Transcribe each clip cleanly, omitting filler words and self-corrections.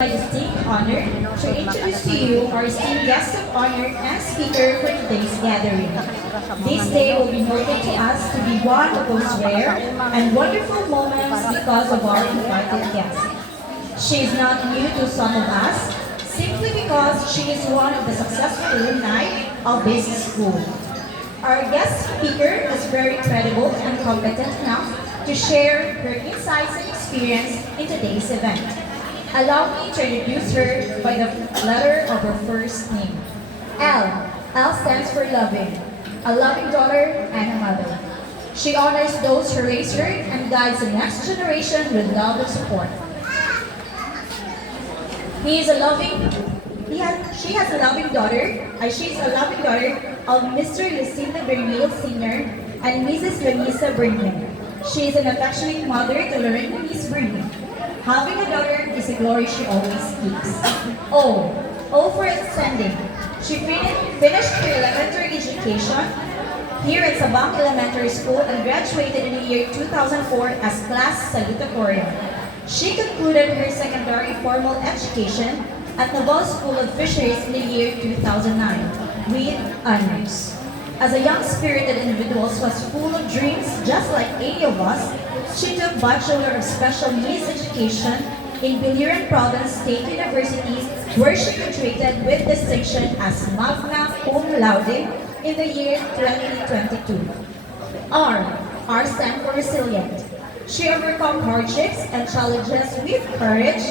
My distinct honor to introduce to you our esteemed guest of honor and speaker for today's gathering. This day will be noted to us to be one of those rare and wonderful moments because of our invited guest. She is not new to some of us simply because she is one of the successful alumni of this school. Our guest speaker is very credible and competent enough to share her insights and experience in today's event. Allow me to introduce her by the letter of her first name. L. L stands for loving, a loving daughter and a mother. She honors those who raise her and guides the next generation with love and support. She has a loving daughter, she is a loving daughter of Mr. Lucinda Bernil Sr. and Mrs. Lanisa Bernil. She is an affectionate mother to Lorena Miss Bernil. Having a daughter is a glory she always keeps. O. O for outstanding. She finished her elementary education here at Sabang Elementary School and graduated in the year 2004 as class salutatorian. She concluded her secondary formal education at Naval School of Fisheries in the year 2009 with honors. As a young spirited individual who was full of dreams just like any of us, she took Bachelor of Special Needs Education in Biliran Province State University, where she graduated with distinction as magna cum laude in the year 2022. R. R stands for resilient. She overcome hardships and challenges with courage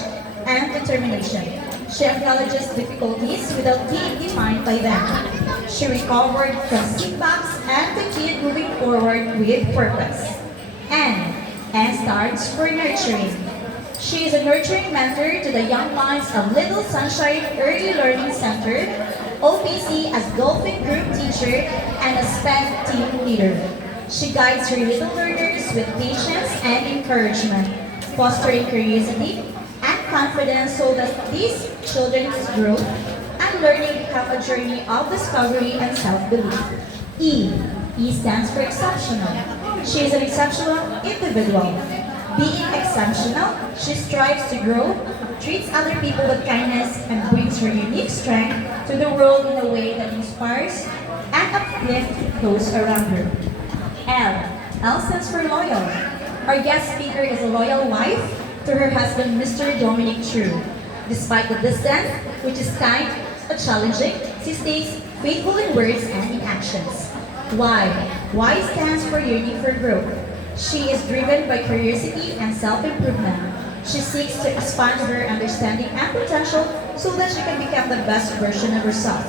and determination. She acknowledges difficulties without being defined by them. She recovered from setbacks and continued moving forward with purpose. N stands for nurturing. She is a nurturing mentor to the young minds of Little Sunshine Early Learning Center, OPC as Dolphin Group teacher and a SPED team leader. She guides her little learners with patience and encouragement, fostering curiosity and confidence so that these children's growth and learning become a journey of discovery and self-belief. E. E stands for exceptional. She is an exceptional individual. Being exceptional, she strives to grow, treats other people with kindness, and brings her unique strength to the world in a way that inspires and uplifts those around her. L. L stands for loyal. Our guest speaker is a loyal wife to her husband, Mr. Dominic True. Despite the distance, which is kind but challenging, she stays faithful in words and in actions. Y. Y stands for yearning for growth. She is driven by curiosity and self-improvement. She seeks to expand her understanding and potential so that she can become the best version of herself.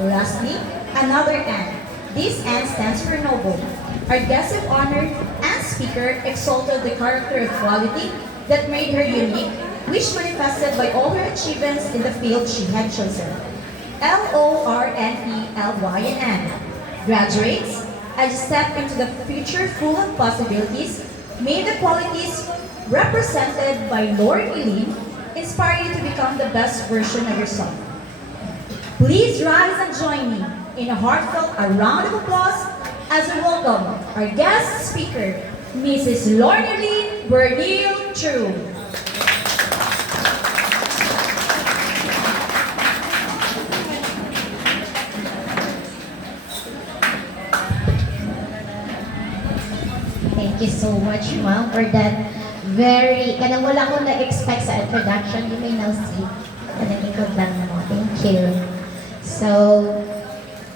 Lastly, another N. This N stands for noble. Our guest of honor and speaker exalted the character of quality that made her unique, which manifested by all her achievements in the field she had chosen. Lornely, and N. Graduates, as you step into the future full of possibilities, may the qualities represented by Lord Eileen inspire you to become the best version of yourself. Please rise and join me in a heartfelt round of applause as we welcome our guest speaker, Mrs. Lornely Bernil True. Thank you so much, ma'am, for that kanang wala ko na-expect sa introduction. You may now see. Kanang ikot lang mo. Thank you. So,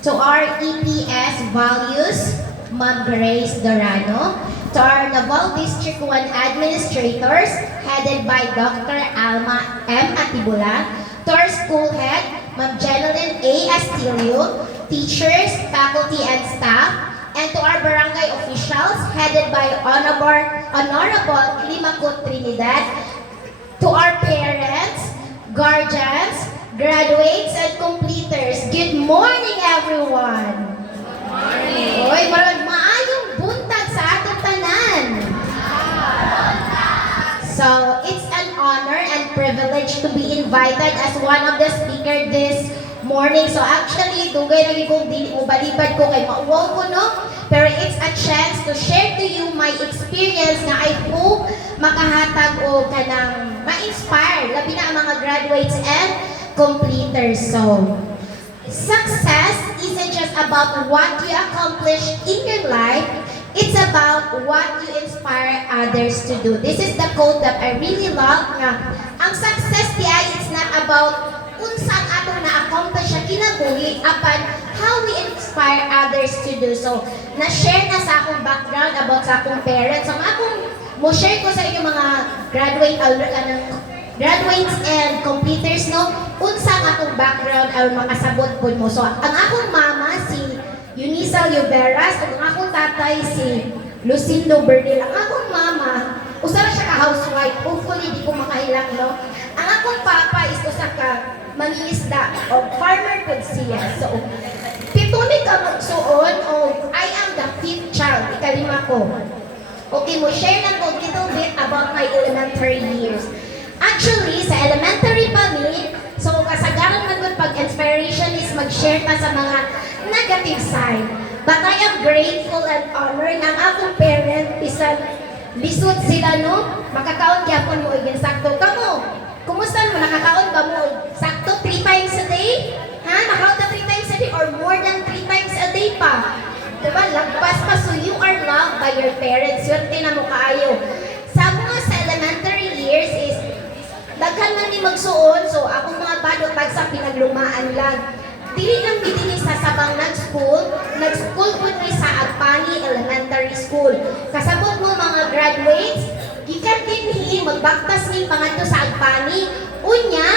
to our EPS values, Ma'am Grace Dorano, to our Naval District 1 administrators, headed by Dr. Alma M. Atibula, to our school head, Ma'am Jeneline A. Astilio, teachers, faculty, and staff, and to our barangay officials, headed by Honorable Limakot Trinidad, to our parents, guardians, graduates, and completers, good morning, everyone! Good morning! Oy, maayong buntag sa atong tanan! So, it's an honor and privilege to be invited as one of the speakers this morning. So actually, dugay na kong dili mo balibad ko kay mauwaw ko, no? Pero it's a chance to share to you my experience na I hope makahatag o kanang ma-inspire, labi na ang mga graduates and completers. So, success isn't just about what you accomplish in your life, it's about what you inspire others to do. This is the quote that I really love nga, ang success di ay it's not about unsang atong na-accomplish sa kinabuhi, apan how we inspire others to do. So, na-share na sa akong background about sa akong parents. So, akong mo share ko sa inyo mga graduates and completers, no? Unsang akong background ay makasabot po mo. So, ang akong mama, si Eunice Lloveras, at ang akong tatay, si Lucindo Bernil. Ang akong mama, usara siya ka-housewife. Hopefully, di ko makailang, no? Ang akong papa is usa ka mangingisda o farmer po siya. So, pituli ka magsuon o I am the fifth child. Ikalima ko. Okay, mo share lang ko little bit about my elementary years. Actually, sa elementary pa ni, so kasagaran man good pag-inspiration is mag-share ta sa mga negative side. But I am grateful and honored ng akong parent, bisan lisod sila, no? Makakaon gyapon mo igin sakto. Kamo, kumusta mo? Nakakaon ba mo? Sakto 3 times a day? Ha? Nakakaon ka 3 times a day or more than 3 times a day pa? Diba? Lagpas pa. So you are loved by your parents. Swerte na mo kaayo. Sa mga sa elementary years is daghan man ni magsuon. So akong mga badot tag sa pinaglumaan lang. Dili lang bidili sa sabang nag-school. Nag-school po ni sa Agpani Elementary School. Kasabot mo mga graduates, gikan din magbaktas ni pangadto sa Agpani. Unya,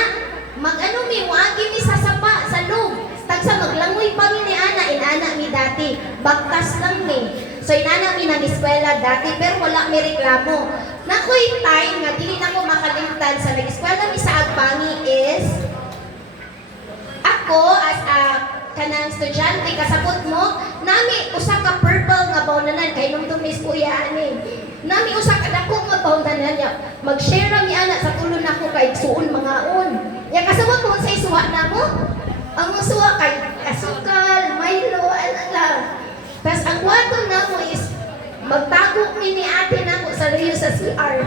mag-ano mi wagi mi sa sapa sa loob. Tagsa maglangoy pa mi ni ana, inana mi dati. Baktas lang mi. So inana mi nang eskwela dati pero wala mi reklamo. Nakoy time nga dili na ko makalimtan sa nag-eskwela mi sa Agpani is ako as a kanang estudyante kasabot mo nami usa ka purple nga bawnanan kay nung tumis kuya ani. Nami usa ka dako nga bawnanan ya. Mag-share mi ana sa tulo nako kay suon mga on. Ya kasabot mo sa isuwa namo. Ang suwa kay asukal, Milo, ala. Tas ang kwarto namo is magtago mi ni ate nako sa riyo sa CR.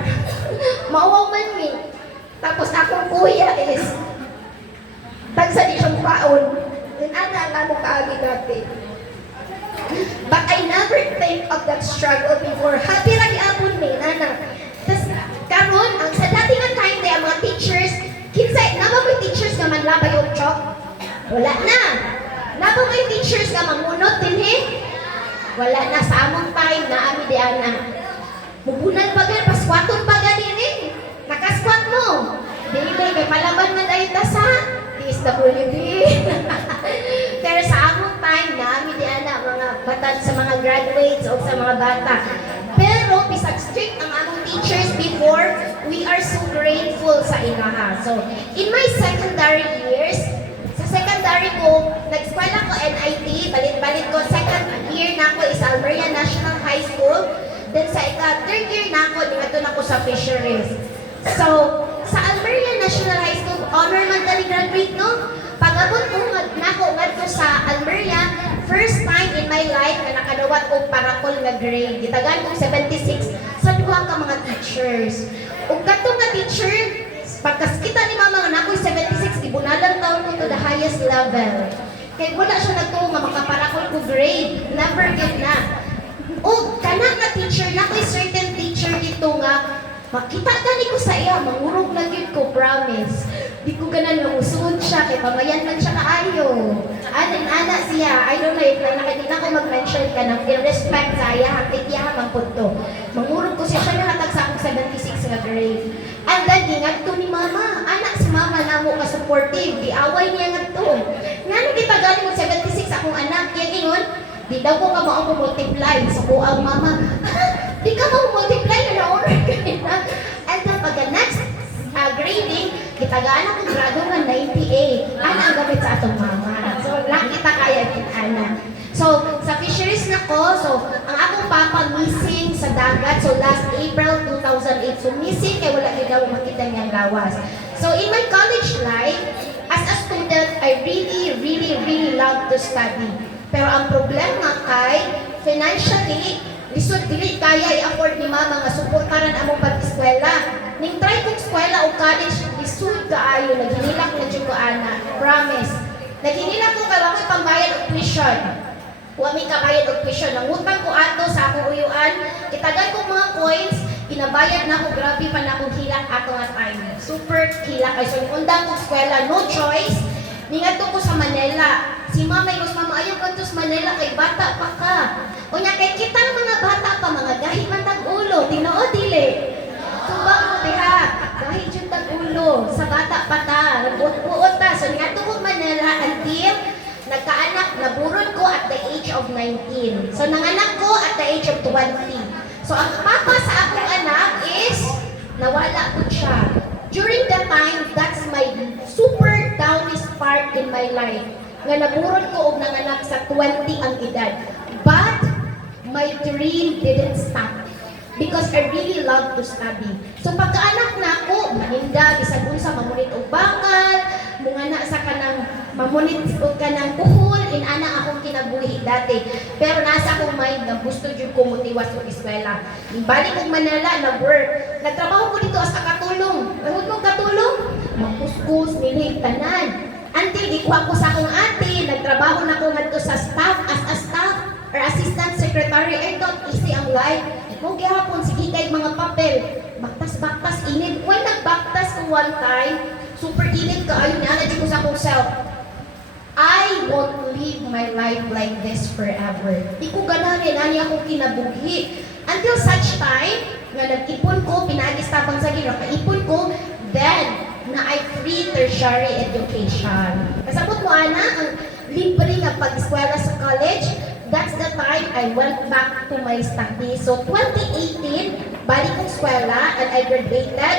Mauwaw man mi. Tapos akong kuya is tagsa di siyang paon. Ana mo kaagi dati. But I never think of that struggle before. Happy lagi apon mi, nana. Tas karon ang sa dati nga time day ang mga teachers, kinsay naba mo teachers nga manlabay og chalk? Wala na. Naba mo teachers nga mangunot dinhi? Wala na sa among time na ami di ana. Mubunan pa gan paswaton pa gan dinhi. Nakasquat mo. Dili kay palaban man ayo ta sa SWD. Pero sa among time na ami di ana mga bata sa mga graduates o sa mga bata. Pero bisag strict ang among teachers before, we are so grateful sa inaha. So, in my secondary years, sa secondary ko, nag-eskwela ko NIT, balit-balit ko, second year na ako is Almeria National High School. Then sa third year na ako, dingato na ako sa fisheries. So, sa Almeria National High School, honor man dali graduate, no? Pag-abot ko nako ngadto sa Almeria, first time in my life na nakadawat og parakol nga grade. Gitagan kong 76 sa duha ka mga teachers. Ug kadto nga teacher, pagkaskita ni mama nga nakoy 76, gibunalan taon ko to the highest level. Kay wala siya nagtuo nga makaparakol ko grade, never get na. O kana nga teacher, nakoy certain teacher dito nga makita gani ko sa iya, mangurog na gyud ko, promise. Di ko ganan mamusuod siya, kay pamayan man siya kaayo. Ana siya, I don't know if nakita ko mag-mention ka ng respect sa iya, hakit iya man po to. Mangurog ko siya nahatag sa akong 76 nga grade. And then, ingat to ni mama. Anak si mama na mo ka-supportive, di away niya nga to. Nga na kita galing mo 76 akong anak, kaya ingon, di daw ko ka mo multiply. So, ang mama, di ka mo multiply na na-order ka na. And then, pagka next grading, kitagaan akong grado ng 98. Ana ang gamit sa atong mama. So, lang kita kaya din, Ana. So, sa fisheries na ko, so, ang akong papa missing sa dagat. So, last April 2008. So, missing, kaya wala din daw makita niyang lawas. So, in my college life, as a student, I really love to study. Pero ang problema kay, financially, lisod dili kaya i-afford ni mama nga suportaran among pag-eskwela. Ning try kong eskwela o college, lisod kaayo, naghinilak na dyan ko, ana. Promise. Naghinilak ko kay ako'y pambayad o tuition. Huwag may kabayad o tuition. Nangutang ko ato sa akong uyuan. Kitagan kong mga coins, pinabayad na ako, grabe pa na akong hilak ato nga time. Super hilak. Ay, so, undang kong eskwela, no choice. Ningadto ko sa Manila. Si mama, mas mama, ayaw ka sa Manila kay bata pa ka. O niya, kay kitang mga bata pa, mga gahi man tag-ulo. Tinoo, dili. Subang mo, diha. Gahi dyan tag-ulo. Sa bata pa ta. Nagbuot ta. So, ningadto ko Manila until nagkaanak, naburon ko at the age of 19. So, nanganak ko at the age of 20. So, ang papa sa akong anak is nawala ko siya. During that time, that's my super downest part in my life. Nga naburon ko og nanganak sa 20 ang edad. But, my dream didn't stop. Because I really love to study. So pagkaanak na ako, maninda, bisag unsa mamunit og bakal, mungana sa kanang mamunit og kanang buhol, inana akong kinabuhi dati. Pero nasa akong mind nga gusto jud ko motiwas og eskwela. Balik og Manila, nag-work. Nagtrabaho ko dito as katulong. Ano mo katulong? Magkuskus, nilig tanan. Until gikuha ko sa akong ate, nagtrabaho na ko ngadto sa staff as a staff or assistant secretary. I thought easy ang life. Kung gihapon, sige kay mga papel, baktas-baktas, init. When nagbaktas ko one time, super init ka, ayun na, ko sa akong self. I won't live my life like this forever. Di ko ganahin, ani akong kinabuhi. Until such time, nga nag-ipon ko, pinagis-tapang sa gino, kaipon ko, then, na I free tertiary education. Kasabot mo, ana, ang libre nga pag-eskwela sa college, that's the time I went back to my studies. So 2018, balik kong eskwela and I graduated.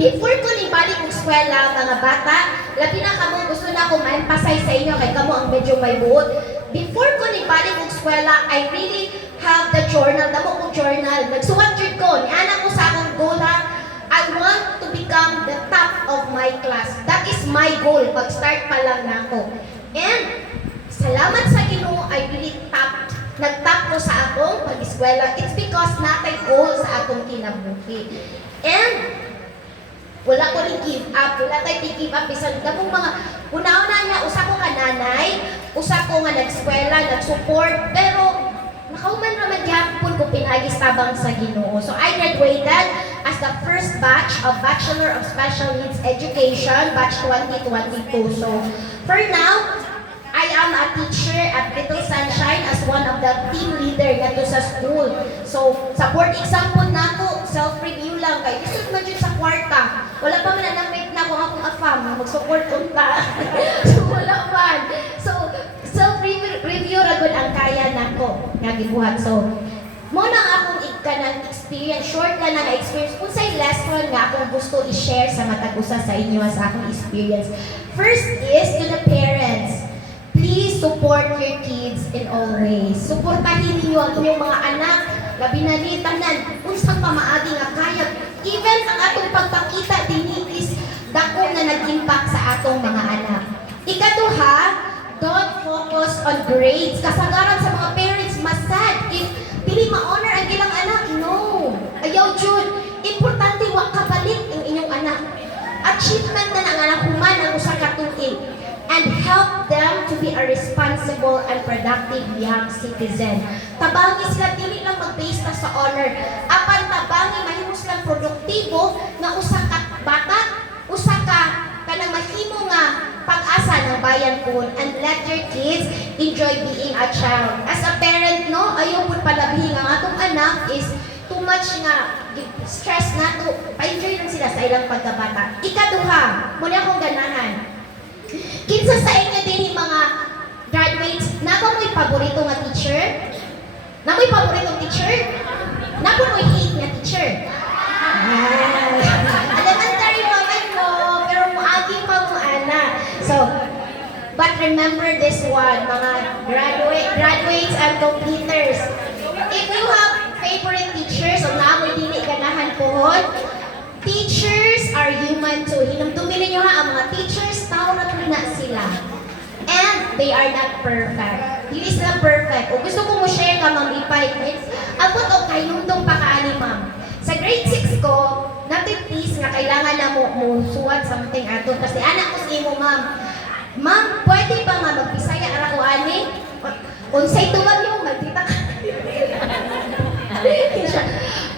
Before ko ni balik kong eskwela, mga bata, labi na kamo, gusto na akong ma-emphasize sa inyo kay kamo ang medyo may buot. Before ko ni balik kong eskwela, I really have the journal, damo kong journal. Nagsuwat jud ko, niana ko sa akong goal ha, I want to become the top of my class. That is my goal, pag-start pa lang na ako. And salamat sa Ginoo, I really nag-top ko sa akong pag-eskwela. It's because natay goal sa akong kinabuhi. And wala ko ni give up, wala tayo give up. Bisan kapong mga, una-una niya, usa ko ka nanay, usa ko nga nag-eskwela, nag-support, pero nakauman naman gihapon ko pinagis tabang sa Ginoo. So I graduated as the first batch of Bachelor of Special Needs Education, batch 2022. So for now, I am a teacher at Little Sunshine as one of the team leader nato sa school. So, sa board exam po na ako, self-review lang kay gusto man dyan sa kwarta. Wala pa man na-make na ako akong afam, mag-support unta. So, wala man. So, self-review ragod ang kaya nako nga gibuhat. So, mo na akong kanang experience, short ka na experience, kung sa'y lesson nga akong gusto i-share sa matag-usa sa inyo sa akong experience. First is to the parents. Please support your kids in all ways. Suportahin ninyo ang inyong mga anak, labi na ni tanan, unsang pamaagi nga kaya. Even ang atong pagpakita din is dako na nag-impact sa atong mga anak. Ikaduha, don't focus on grades. Kasagaran sa mga parents, mas sad if dili ma-honor ang ilang anak. No. Ayaw jud. Importante wa kabalik ang inyong anak. Achievement na ng anak human ang usa ka tuig. And help them to be a responsible and productive young citizen. Tabangi sila, dili lang mag-base na sa honor. Apan tabangi, mahimos lang produktibo na usa ka bata, usa ka kanang mahimo nga pag-asa ng bayan po, and let your kids enjoy being a child. As a parent, no, ayaw po palabihin ang atong anak is too much nga stress na to. Pa-enjoy lang sila sa ilang pagkabata. Ikaduha, muna akong ganahan. Kinsa sa inyo din mga graduates, nako mo'y paborito nga teacher? Namoy paborito teacher? Nako mo'y hate nga teacher? Elementary naman mo, pero muagi pa mo ana. So, but remember this one, mga graduates and completers. If you have favorite teachers, o namoy dili ganahan pohon, teachers are human too. Hinumdumin ninyo ha, ang mga teachers, tao na sila. And they are not perfect. Hindi sila perfect. O gusto ko mo share ka, Ma'am Ipay. Abot o kay nundong pa kaani, Ma'am. Sa grade 6 ko, natin please nga kailangan na mo suwat something ato kasi anak ko sa imo ma'am. Ma'am, pwede ba nga magbisaya ara ko ani? Unsay tuman yung magtita ka.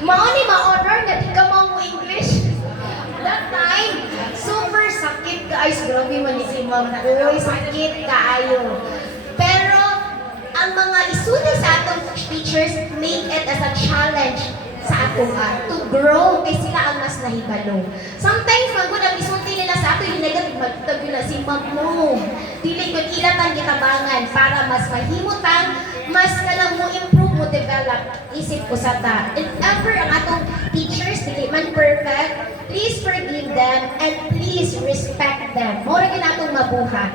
Mao ni ma-honor nga di ka mo English. That time, super sakit ka. Ay, grabe man ni si ma'am. Uy, sakit kaayo. Pero, ang mga isuno sa atong teachers make it as a challenge sa atong to grow kay sila ang mas nahibalo. Sometimes, magod ang isulti nila sa ato, yung negative, magtag yun na si ma'am, no. Dili ko ilatang kitabangan para mas mahimutan, mas kalang mo improve, mo develop, isip ko sa ta. If ever ang atong teachers, dili man perfect, please forgive them and please respect them. Mora ka natong mabuhat.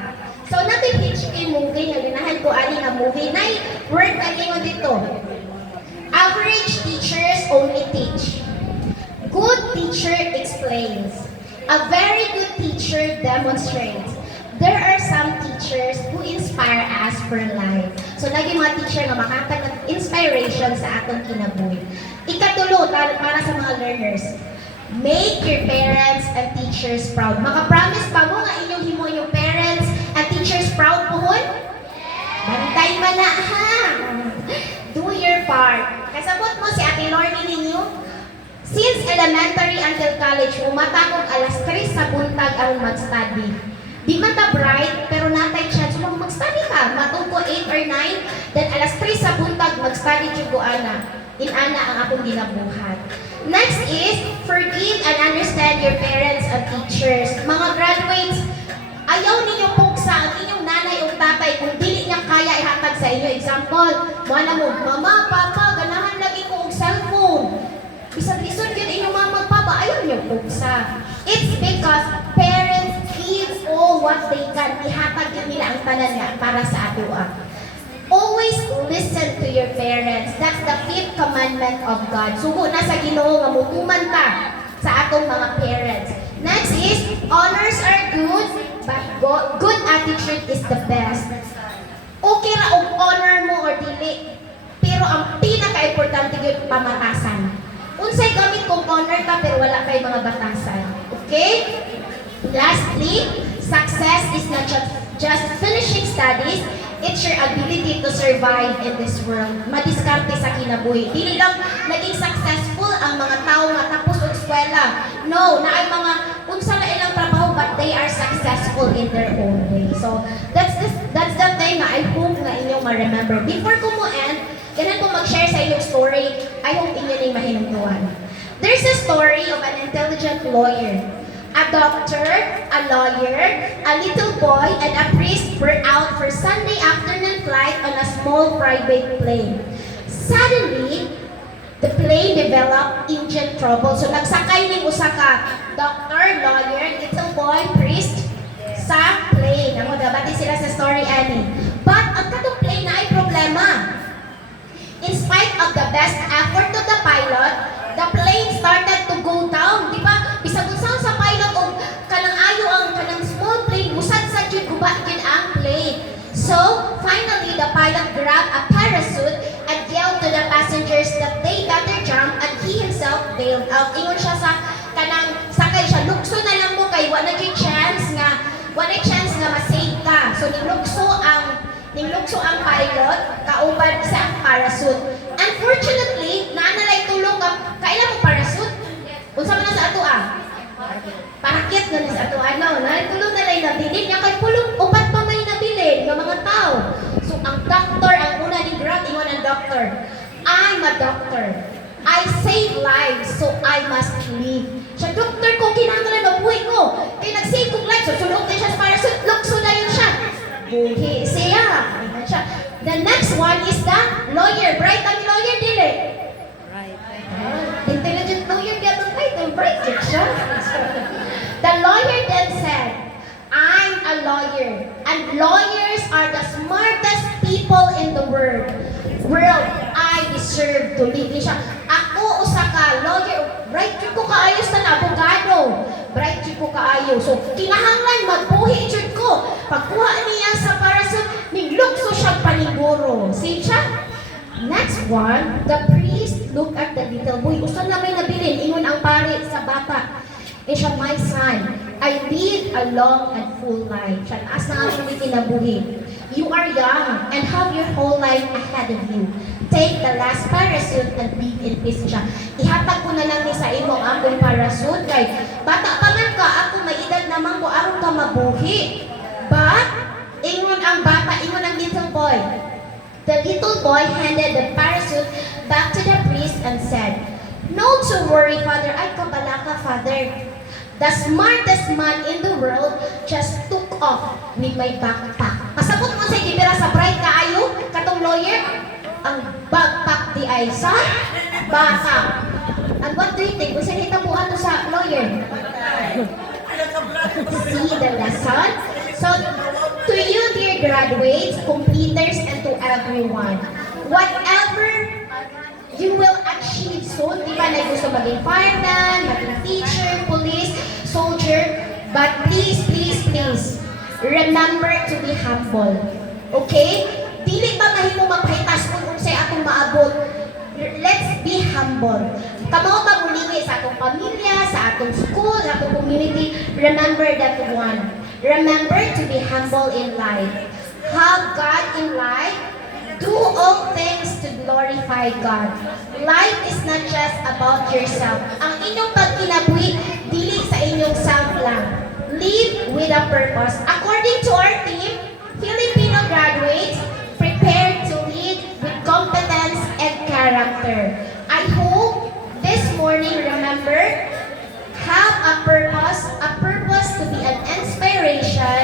So, natin HK movie, yung ganahan ko ali nga movie, na word na lingon dito. Average teachers only teach. Good teacher explains. A very good teacher demonstrates. There are some teachers who inspire us for life. So, naging mga teacher nga makatag ng inspiration sa atong kinabuhi. Ikatulo, para sa mga learners. Make your parents and teachers proud. Maka-promise pa mo nga inyong himo yung parents and teachers proud po hon? Bantay man na ha! Do your part. Kasabot mo si Ate Lorny ninyo? Since elementary until college, umatakog alas 3 sa buntag ang mag-study. Di man ta bright, pero natay chance mo mag-study ka. Matungko 8 or 9, then alas 3 sa buntag mag-study jugo ana. Inana ang akong ginabuhat. Next is, forgive and understand your parents and teachers. Mga graduates, ayaw ninyo pugsa ang inyong nanay o tatay kung dili niya kaya ihatag sa inyo. Example, mga mo, mama, papa, ganahan lagi ko og cellphone. Bisag lisod yun inyong mama, papa, ayaw niyo pugsa. It's because parents give all what they can. Ihatag yun nila ang tanan nga para sa ato. Always listen to your parents. That's the 5th commandment of God. Sugo na sa Ginoo nga mutuman ta sa atong mga parents. Next is, honors are good, but good attitude is the best. Okay ra og honor mo or dili, pero ang pinaka-importante gyud pamatasan. Unsay gamit kung honor ka pero wala kay mga batasan. Okay? Lastly, success is not just finishing studies. It's your ability to survive in this world. Madiskarte sa kinabuhi. Dili lang naging successful ang mga tao nga tapos og eskwela. No, naay mga unsa na ilang trabaho but they are successful in their own way. So, that's the thing na I hope na inyo ma-remember. Before ko mo end, ganun ko mag-share sa inyong story. I hope inyo ning mahinungtuan. There's a story of an intelligent lawyer. A doctor, a lawyer, a little boy, and a priest were out for Sunday afternoon flight on a small private plane. Suddenly, the plane developed engine trouble. So nagsakay ning usa ka doctor, lawyer, little boy, priest sa plane. Amo gabati sila sa story ani. But ang katong plane na ay problema. In spite of the best effort of the pilot, the plane started to go down. Di ba? Bisag unsa sa pilot o kanang ayo ang kanang small plane, musad sa jud guba gid ang plane. So, finally, the pilot grabbed a parachute and yelled to the passengers that they better jump and he himself bailed out. Ingon siya sa kanang sakay siya, lukso na lang mo kay wala chance nga ma-save ka. So, nilukso ang pilot, kauban sa parachute. Unfortunately, naanalay tulong ka, kailan mo parachute? Unsa man na sa ato parakit na sa ato nalay na lang nabilin, niya kay pulong, upat pa may nabilin ng mga tao. So, ang doctor, ang una ni grab, ingon ang doctor, I'm a doctor. I save lives, so I must live. Siya, doctor ko, kinahanglan mabuhay ko. Kaya nag-save kong life, so sulong din siya sa parachute, lukso na yun siya. Buhi siya. The next one is the lawyer. Bright ang lawyer, dili. Right. Intelligent lawyer, di atong title. Bright siya. The lawyer then said, I'm a lawyer, and lawyers are the smartest people in the world. I deserve to live. Siya, ako usa ka lawyer, bright jud ko kaayo sa abogado. Bright jud ko kaayo. So kinahanglan magbuhi jud ko. Pagkuha niya sa parachute, niglukso siya paniguro. See siya? Next one, the priest looked at the little boy. Usa na may nabilin, ingon ang pari sa bata. And siya, my son, I live a long and full life. Siya, taas na ang mga kinabuhi. You are young and have your whole life ahead of you. Take the last parachute and live in peace siya. Ihatag ko na lang ni sa imo ang akong parachute kay bata pa man ka, ako may edad naman ko aron ka mabuhi. But ingon ang bata, ingon ang little boy. The little boy handed the parachute back to the priest and said, "No to worry, Father. Ay, kabala ka, Father. The smartest man in the world just took off with my backpack." Pasabot mo sa gibira sa bright kaayo, katong lawyer, ang backpack di ay sa bata. And what do you think? Kung saan itabuhan to sa lawyer? See the lesson? So, to you, dear graduates, completers, and to everyone, whatever you will achieve soon, di ba na gusto maging fireman, maging teacher, police, soldier, but please, please, please, remember to be humble. Okay? Dili ba mahimo magpahitas kung unsay atong maabot? Let's be humble. Kamo mabulingi sa atong pamilya, sa atong school, sa atong community. Remember that one. Remember to be humble in life. Have God in life. Do all things to glorify God. Life is not just about yourself. Ang inyong pagkinabuhi, dili sa inyong self lang. Live with a purpose. According to our team, Filipino graduates prepared to lead with competence and character. I hope this morning, remember, have a purpose to be an inspiration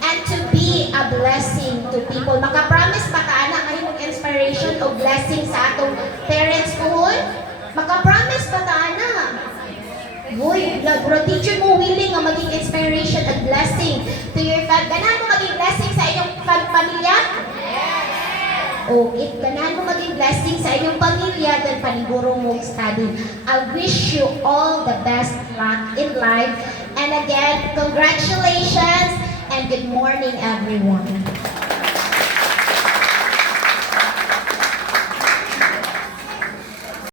and to be a blessing to people. Makapromise pa ka, anak, mahimong inspiration o blessing sa atong parents ko, makapromise pa ka, anak. Hoy, teacher mo willing nga maging inspiration and blessing to your family. Ganahan mo maging blessing sa inyong pamilya? O, if ganahan mo maging blessing sa inyong pamilya, then paniguro mo study. I wish you all the best luck in life. And again, congratulations and good morning, everyone.